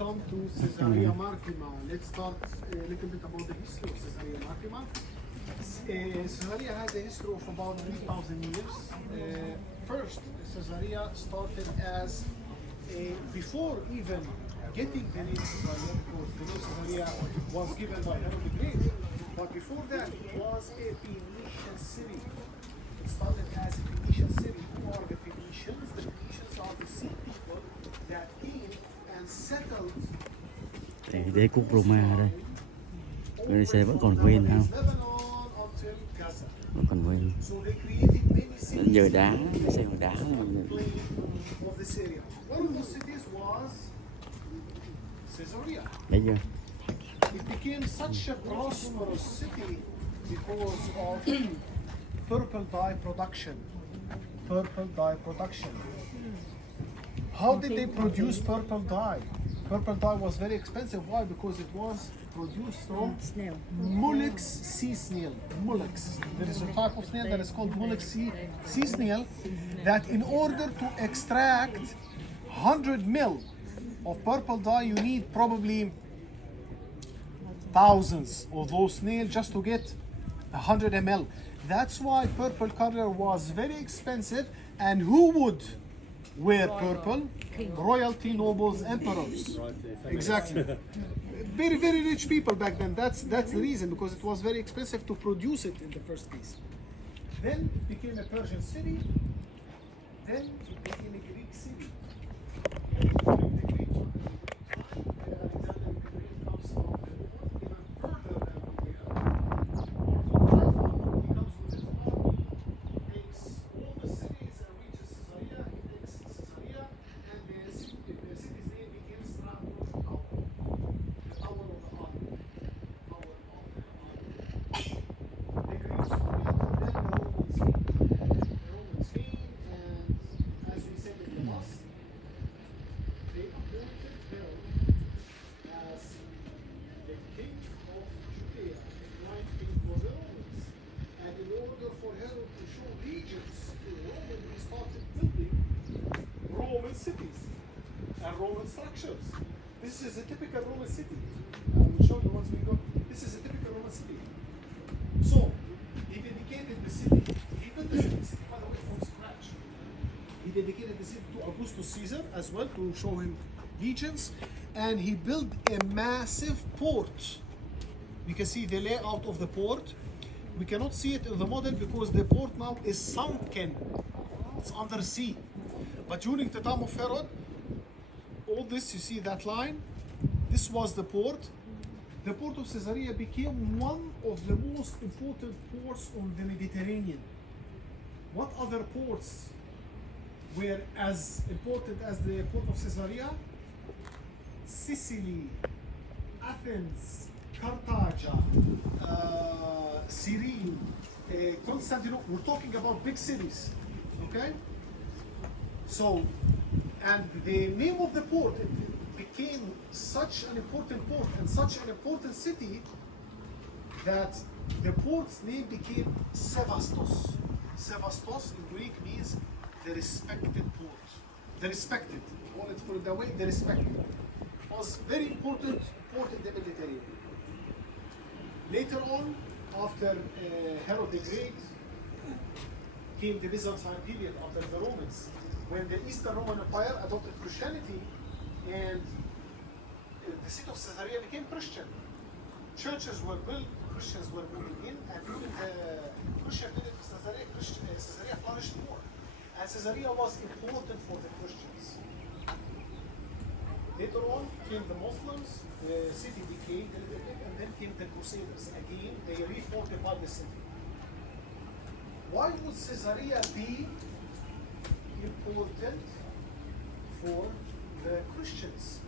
come to Caesarea Maritima. Let's start a little bit about the history of Caesarea Maritima. Caesarea has a history of about 3,000 years. First, Caesarea started as before even getting the name Caesarea, because the name Caesarea was given by Herod the Great. But before that, it was a Phoenician city. It started as a Phoenician city. Who are the Phoenicians? The Phoenicians are the sea people that came and settled. Đây, đế quốc Roma đây. Người xe vẫn còn nguyên không? Vẫn còn nguyên. Đến giờ đá, xe bằng đá này. Bây giờ. It became such a prosperous city because of purple dye production. Purple dye production. How did they produce purple dye? Purple dye was very expensive. Why? Because it was produced from snail. Mulex sea snail. Mulex. There is a type of snail that is called Mulex sea snail that in order to extract 100 mil of purple dye, you need probably thousands of those snails just to get 100 ml. That's why purple color was very expensive. And who would wear purple? Royalty, nobles, emperors. Exactly. Very, very rich people back then. That's the reason, because it was very expensive to produce it in the first place. Then it became a Persian city. Then it became a Greek city. Cities and Roman structures. This is a typical Roman city. I will show you once we go. This is a typical Roman city. So he dedicated the city. He built the city, by the way, from scratch. He dedicated the city to Augustus Caesar as well, to show him legions, and he built a massive port. You can see the layout of the port. We cannot see it in the model because the port now is sunken. It's under sea. But during the time of Herod, all this, you see that line, this was the port. The port of Caesarea became one of the most important ports on the Mediterranean. What other ports were as important as the port of Caesarea? Sicily, Athens, Carthage, Cyrene, Constantinople. We're talking about big cities, okay? So, and the name of the port, it became such an important port and such an important city that the port's name became Sevastos. Sevastos in Greek means the respected port. The respected, let's put it that way, the respected. It was very important port in the Mediterranean. Later on, after Herod the Great, came the Byzantine period after the Romans, when the Eastern Roman Empire adopted Christianity and the city of Caesarea became Christian. Churches were built, Christians were moving in, and during the Christian period of Caesarea flourished more. And Caesarea was important for the Christians. Later on came the Muslims, the city decayed a little bit, and then came the Crusaders. Again, they refortified the city. Why would Caesarea be important for the Christians?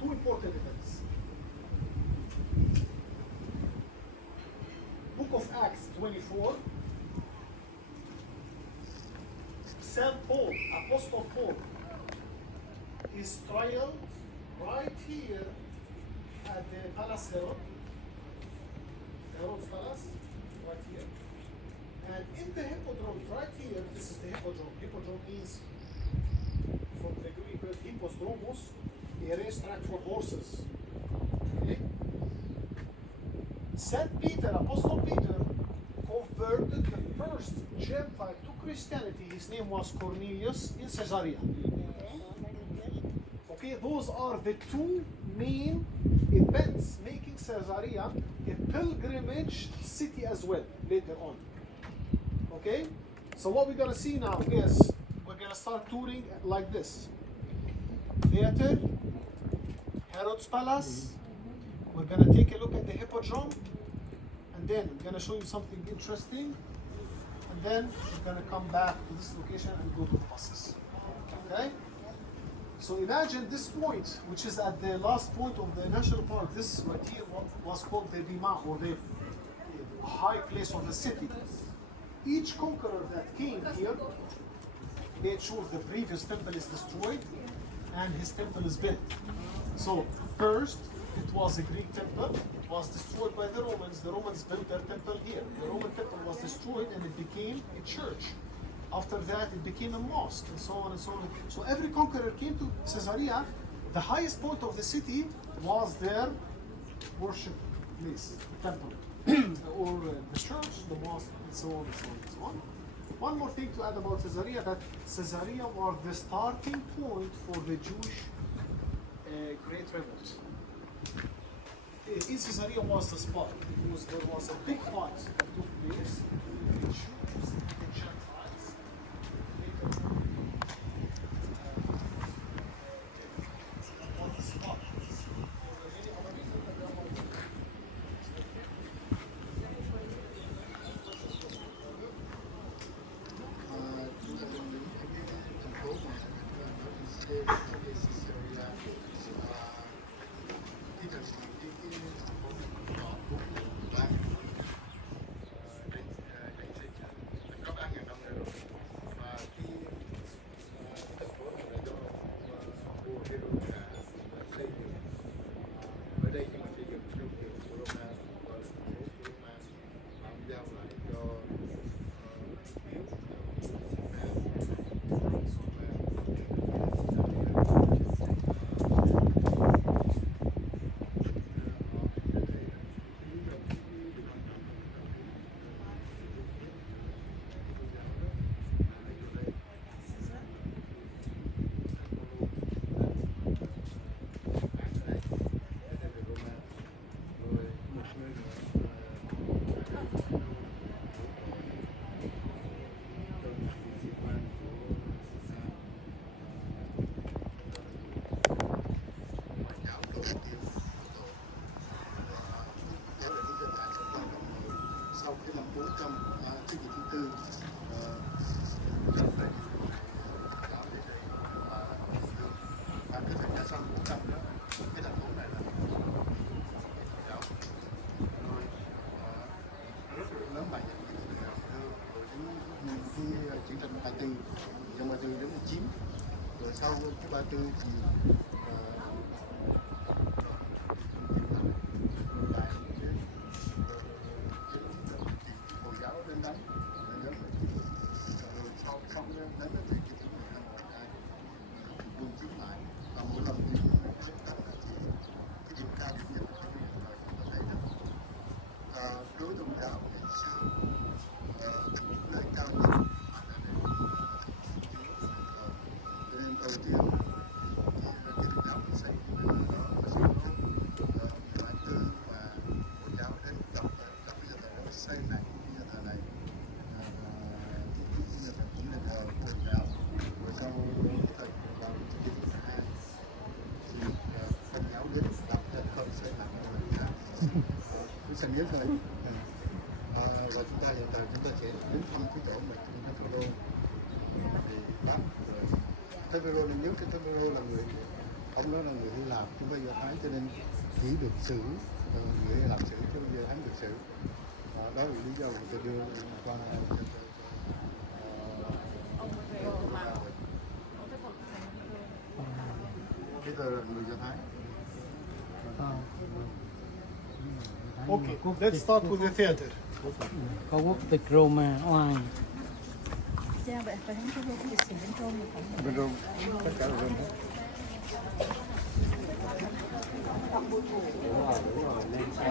Two important events. Book of Acts 24. St. Paul, Apostle Paul, is trialed right here at the Palace Herod. Herod's Palace, right here. And in the Hippodrome, right here, this is the Hippodrome. Hippodrome means from the Greek word hippodromos, a racetrack for horses. Okay? Saint Peter, Apostle Peter, converted the first Gentile to Christianity. His name was Cornelius in Caesarea. Okay, those are the two main events making Caesarea a pilgrimage city as well later on. Okay, so what we're gonna see now is we're gonna start touring like this: theater, Herod's palace. We're gonna take a look at the hippodrome, and then I'm gonna show you something interesting, and then we're gonna come back to this location and go to the buses. Okay. So imagine this point, which is at the last point of the national park. This right here was called the Bima, or the high place of the city. Each conqueror that came here made sure the previous temple is destroyed and his temple is built. So first, it was a Greek temple. It was destroyed by the Romans. The Romans built their temple here. The Roman temple was destroyed and it became a church. After that, it became a mosque, and so on and so on. So every conqueror came to Caesarea. The highest point of the city was their worship place, temple, or the church, the mosque, and so on and so on and so on. One more thing to add about Caesarea, that Caesarea was the starting point for the Jewish Great Revolt. In Caesarea was the spot, because there was a big fight that took place between the Jews and the Gentiles. Rồi sau cái 34 thì lại Hồi giáo đến đánh rồi sau xong đến thì cái thứ này là quân chiếm lại và mỗi lần thì cái điểm cao điểm nhất của chúng ta thấy là đối tôn giáo ngày xưa nơi cao nhất đầu tiên cái tôn giáo thì xây đó là sự loại tư mà Hồi giáo đến đọc bây giờ thầy xây lại bây giờ thờ này bây giờ thầy cũng là thờ Hồi giáo rồi sau cái thời vào thế kỷ thứ hai thì Phật giáo đến đọc để khởi xây lại Hồi giáo cái sân nhất này và chúng ta hiện tại chúng ta sẽ đến thăm cái chỗ mà chúng ta thủ đô thì bác Tevero là nhớ cái Tevero là người ông đó là người Hy Lạp chứ bây giờ Thái cho nên chỉ được xử người Hy Lạp xử chứ bây giờ hắn được xử đó là lý do người ta đưa qua bây giờ là người Do Thái. Okay, let's start with the theater. Có quốc tịch Roma oai. Trang vậy phải không có cái lịch sử bên trong không? Bên trong tất cả là bên hết. Đúng rồi, lên xe